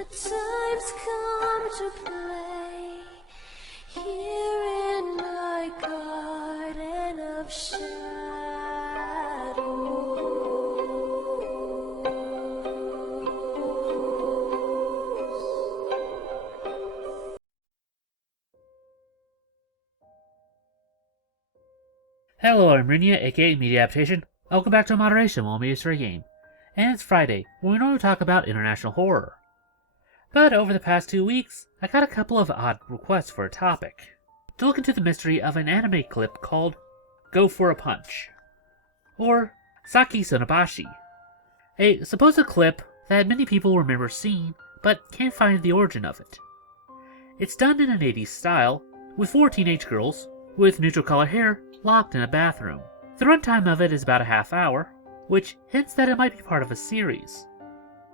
The time's come to play here in my garden of shadows. Hello, I'm Rinya, aka Media Adaptation. Welcome back to Moderation while Media for a Game. And it's Friday, when we normally talk about international horror. But over the past 2 weeks, I got a couple of odd requests for a topic. To look into the mystery of an anime clip called Go for a Punch, or Saki Sanobashi, a supposed clip that many people remember seeing, but can't find the origin of it. It's done in an 80s style, with 4 teenage girls, with neutral color hair, locked in a bathroom. The runtime of it is about a half hour, which hints that it might be part of a series.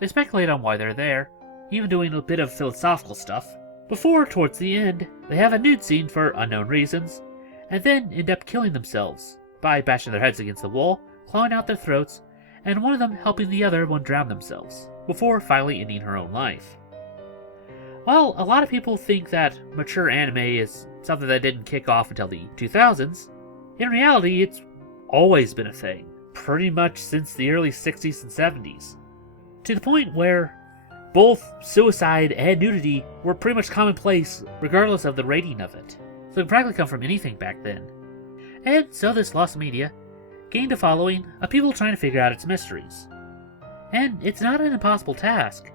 They speculate on why they're there, even doing a bit of philosophical stuff, before, towards the end, they have a nude scene for unknown reasons, and then end up killing themselves by bashing their heads against the wall, clawing out their throats, and one of them helping the other one drown themselves, before finally ending her own life. While a lot of people think that mature anime is something that didn't kick off until the 2000s, in reality it's always been a thing, pretty much since the early 60s and 70s, to the point where both suicide and nudity were pretty much commonplace regardless of the rating of it, so it could practically come from anything back then. And so this lost media gained a following of people trying to figure out its mysteries. And it's not an impossible task,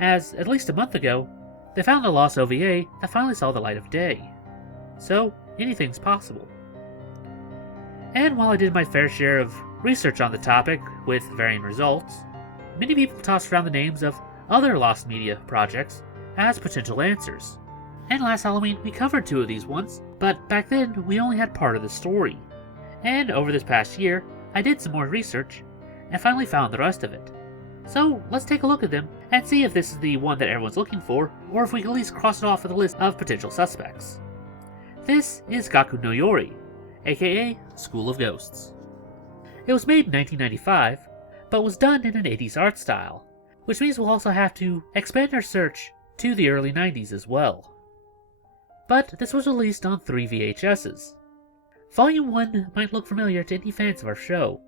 as at least a month ago, they found a lost OVA that finally saw the light of day. So anything's possible. And while I did my fair share of research on the topic with varying results, many people tossed around the names of other lost media projects as potential answers. And last Halloween we covered 2 of these ones, but back then we only had part of the story. And over this past year, I did some more research and finally found the rest of it. So let's take a look at them and see if this is the one that everyone's looking for, or if we can at least cross it off of the list of potential suspects. This is Gakkou no Yuurei, aka School of Ghosts. It was made in 1995, but was done in an 80s art style, which means we'll also have to expand our search to the early 90s as well. But this was released on 3 VHSs. Volume 1 might look familiar to any fans of our show,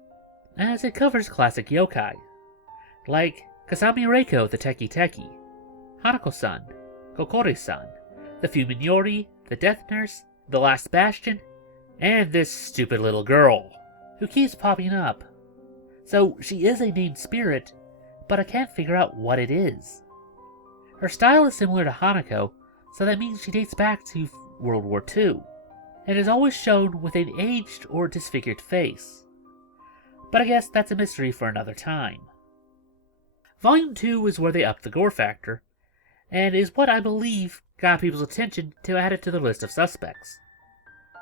as it covers classic yokai, like Kasami Reiko the Teki Teki, Hanako-san, Kokore-san, the Fuminori, the Death Nurse, the Last Bastion, and this stupid little girl, who keeps popping up. So she is a named spirit, but I can't figure out what it is. Her style is similar to Hanako, so that means she dates back to World War II, and is always shown with an aged or disfigured face. But I guess that's a mystery for another time. Volume 2 is where they upped the gore factor, and is what I believe got people's attention to add it to the list of suspects.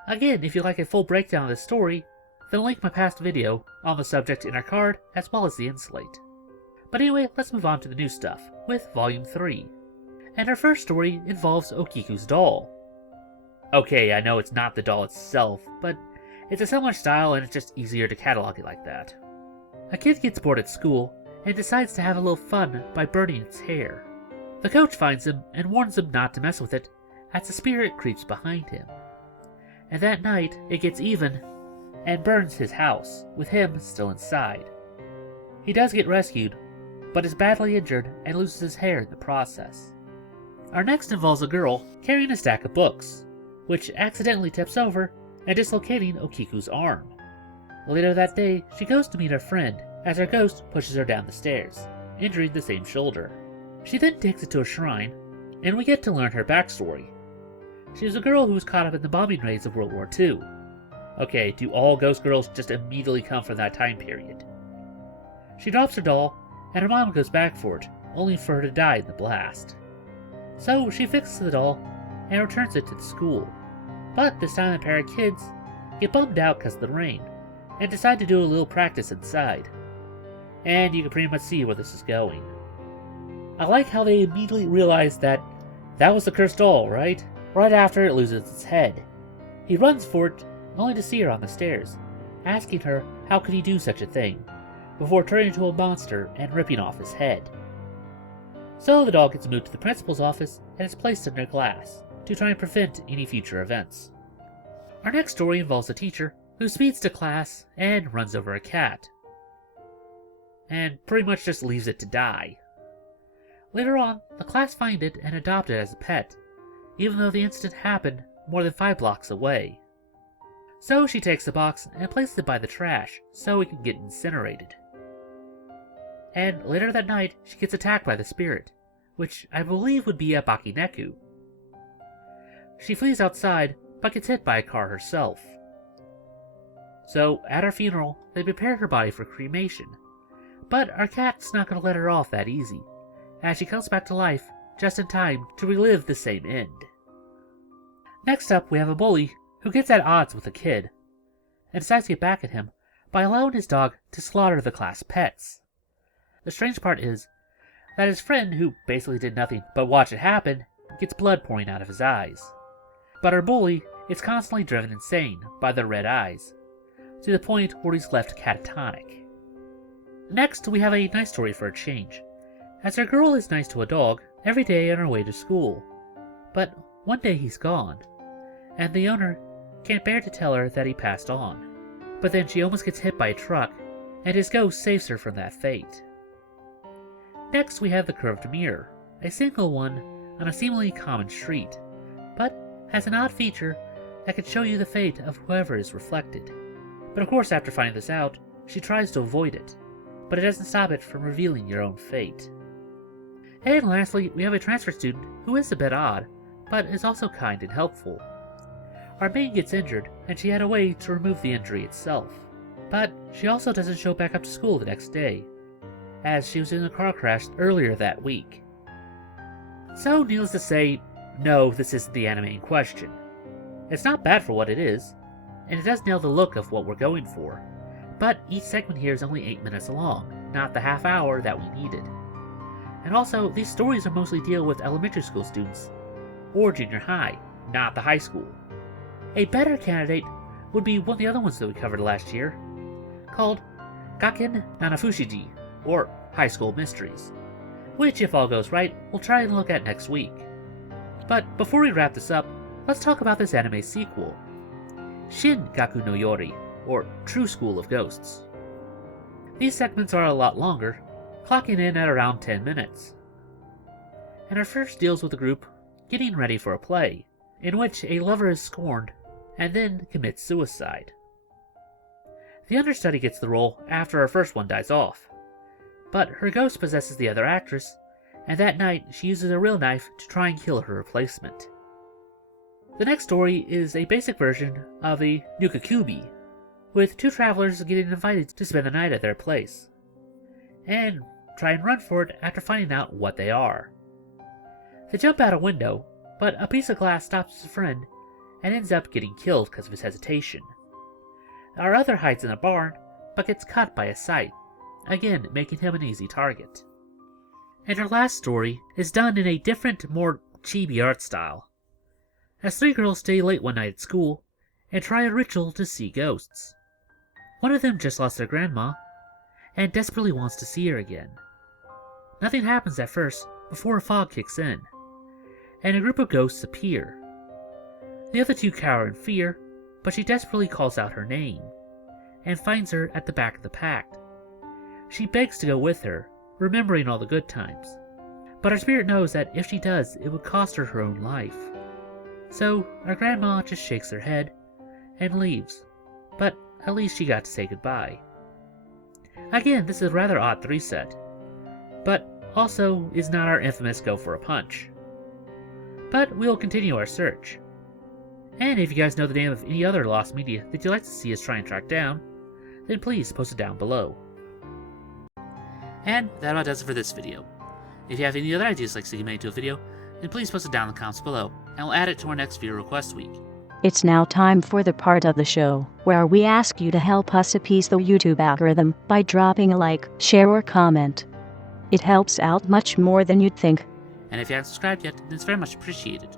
Again, if you'd like a full breakdown of this story, then link my past video on the subject in our card as well as the insulate. But anyway, let's move on to the new stuff, with Volume 3. And our first story involves Okiku's doll. Okay, I know it's not the doll itself, but it's a similar style and it's just easier to catalog it like that. A kid gets bored at school and decides to have a little fun by burning its hair. The coach finds him and warns him not to mess with it, as the spirit creeps behind him. And that night, it gets even and burns his house, with him still inside. He does get rescued, but is badly injured and loses his hair in the process. Our next involves a girl carrying a stack of books, which accidentally tips over and dislocating Okiku's arm. Later that day, she goes to meet her friend, as her ghost pushes her down the stairs, injuring the same shoulder. She then takes it to a shrine, and we get to learn her backstory. She was a girl who was caught up in the bombing raids of World War II. Okay, do all ghost girls just immediately come from that time period? She drops her doll, and her mom goes back for it, only for her to die in the blast. So she fixes the doll, and returns it to the school. But this time a pair of kids get bummed out because of the rain, and decide to do a little practice inside. And you can pretty much see where this is going. I like how they immediately realize that was the cursed doll, right? Right after it loses its head. He runs for it, only to see her on the stairs, asking her how could he do such a thing, before turning into a monster and ripping off his head. So the dog gets moved to the principal's office and is placed under glass to try and prevent any future events. Our next story involves a teacher who speeds to class and runs over a cat, and pretty much just leaves it to die. Later on, the class find it and adopt it as a pet, even though the incident happened more than 5 blocks away. So she takes the box and places it by the trash so it can get incinerated. And later that night, she gets attacked by the spirit, which I believe would be a Bakineku. She flees outside, but gets hit by a car herself. So, at her funeral, they prepare her body for cremation. But our cat's not going to let her off that easy, as she comes back to life just in time to relive the same end. Next up, we have a bully who gets at odds with a kid, and decides to get back at him by allowing his dog to slaughter the class pets. The strange part is that his friend, who basically did nothing but watch it happen, gets blood pouring out of his eyes. But our bully is constantly driven insane by the red eyes, to the point where he's left catatonic. Next, we have a nice story for a change, as our girl is nice to a dog every day on her way to school. But one day he's gone, and the owner can't bear to tell her that he passed on. But then she almost gets hit by a truck, and his ghost saves her from that fate. Next, we have the curved mirror, a single one on a seemingly common street, but has an odd feature that could show you the fate of whoever is reflected. But of course, after finding this out, she tries to avoid it, but it doesn't stop it from revealing your own fate. And lastly, we have a transfer student who is a bit odd, but is also kind and helpful. Our maid gets injured, and she had a way to remove the injury itself, but she also doesn't show back up to school the next day, as she was in a car crash earlier that week. So, needless to say, no, this isn't the anime in question. It's not bad for what it is, and it does nail the look of what we're going for, but each segment here is only 8 minutes long, not the half hour that we needed. And also, these stories are mostly deal with elementary school students, or junior high, not the high school. A better candidate would be one of the other ones that we covered last year, called Gakken Nanafushiji, or High School Mysteries, which, if all goes right, we'll try and look at next week. But before we wrap this up, let's talk about this anime sequel, Shin Gakkou no Yuurei, or True School of Ghosts. These segments are a lot longer, clocking in at around 10 minutes. And our first deals with the group getting ready for a play, in which a lover is scorned and then commits suicide. The understudy gets the role after our first one dies off, but her ghost possesses the other actress, and that night she uses a real knife to try and kill her replacement. The next story is a basic version of a Nukakubi, with 2 travelers getting invited to spend the night at their place, and try and run for it after finding out what they are. They jump out a window, but a piece of glass stops his friend and ends up getting killed because of his hesitation. Our other hides in a barn, but gets caught by a sight, again making him an easy target. And our last story is done in a different, more chibi art style, as 3 girls stay late one night at school and try a ritual to see ghosts. One of them just lost their grandma, and desperately wants to see her again. Nothing happens at first before a fog kicks in, and a group of ghosts appear. The other 2 cower in fear, but she desperately calls out her name, and finds her at the back of the pact. She begs to go with her, remembering all the good times, but her spirit knows that if she does, it would cost her her own life. So our grandma just shakes her head and leaves, but at least she got to say goodbye. Again, this is a rather odd 3-set, but also is not our infamous go for a punch. But we'll continue our search. And if you guys know the name of any other lost media that you'd like to see us try and track down, then please post it down below. And that about does it for this video. If you have any other ideas like seeing made into a video, then please post it down in the comments below, and we'll add it to our next video request week. It's now time for the part of the show where we ask you to help us appease the YouTube algorithm by dropping a like, share, or comment. It helps out much more than you'd think. And if you haven't subscribed yet, then it's very much appreciated.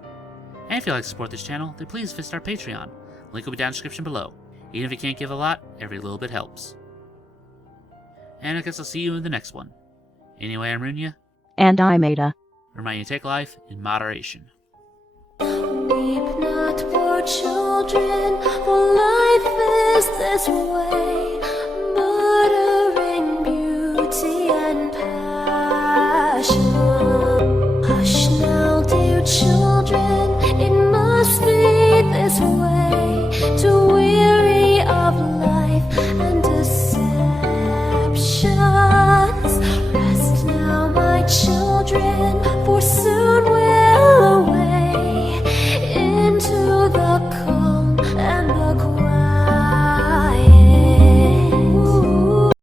And if you'd like to support this channel, then please visit our Patreon. Link will be down in the description below. Even if you can't give a lot, every little bit helps. And I guess I'll see you in the next one. Anyway, I'm Runya, And I'm Ada. Remind you to take life in moderation. Weep not, poor children, for life is this way.